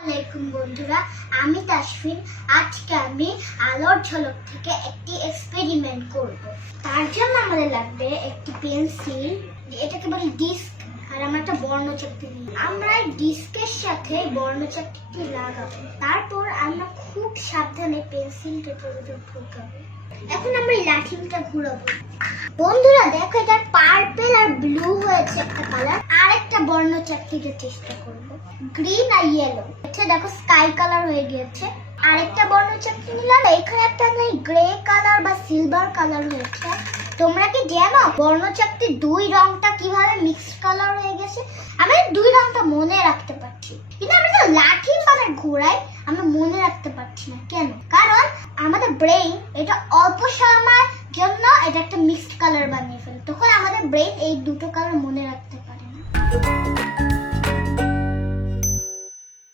আসসালামু বন্ধুরা, আমি তাসফিন। আজকে আমি আলোর ঝলক থেকে একটি এক্সপেরিমেন্ট করব। তার জন্য আমাদের লাগবে একটি পেন্সিল, এটাকে বলে ডিস্ক, আর আমরা একটা বর্ণচাকতি নিই। আমরা ডিস্কের সাথে বর্ণচাকতিটি লাগাবো, তারপর আমরা খুব সাবধানে পেন্সিলটা ঢোকাবো। এখন আমরা এই লাঠিটা ঘুরাবো। বন্ধুরা দেখো, এটা পার্পল আর ব্লু হয়েছে একটা কালার। আর একটা বর্ণচাকতির চেষ্টা করব, গ্রিন আর ইয়েলো। এটা দেখো স্কাই কালার হয়ে গিয়েছে। আরেকটা বর্ণচাকতি নিলাম, এখানে একটা গ্রে কালার বা সিলভার কালার হয়েছে। তোমরা কি জানো বর্ণচাকতির দুই রংটা কিভাবে মিক্সড কালার হয়ে গেছে? আমি দুই রংটা মনে রাখতে পারছি, কিন্তু আমি তো লাঠি মানে ঘোরাই, আমরা মনে রাখতে পারছি না। কেন? কারণ আমাদের ব্রেইন এটা অল্প সময়ের জন্য এটা একটা মিক্সড কালার বানিয়ে ফেলে, তখন আমাদের ব্রেইন এই দুটো কালার মনে রাখতে পারে না।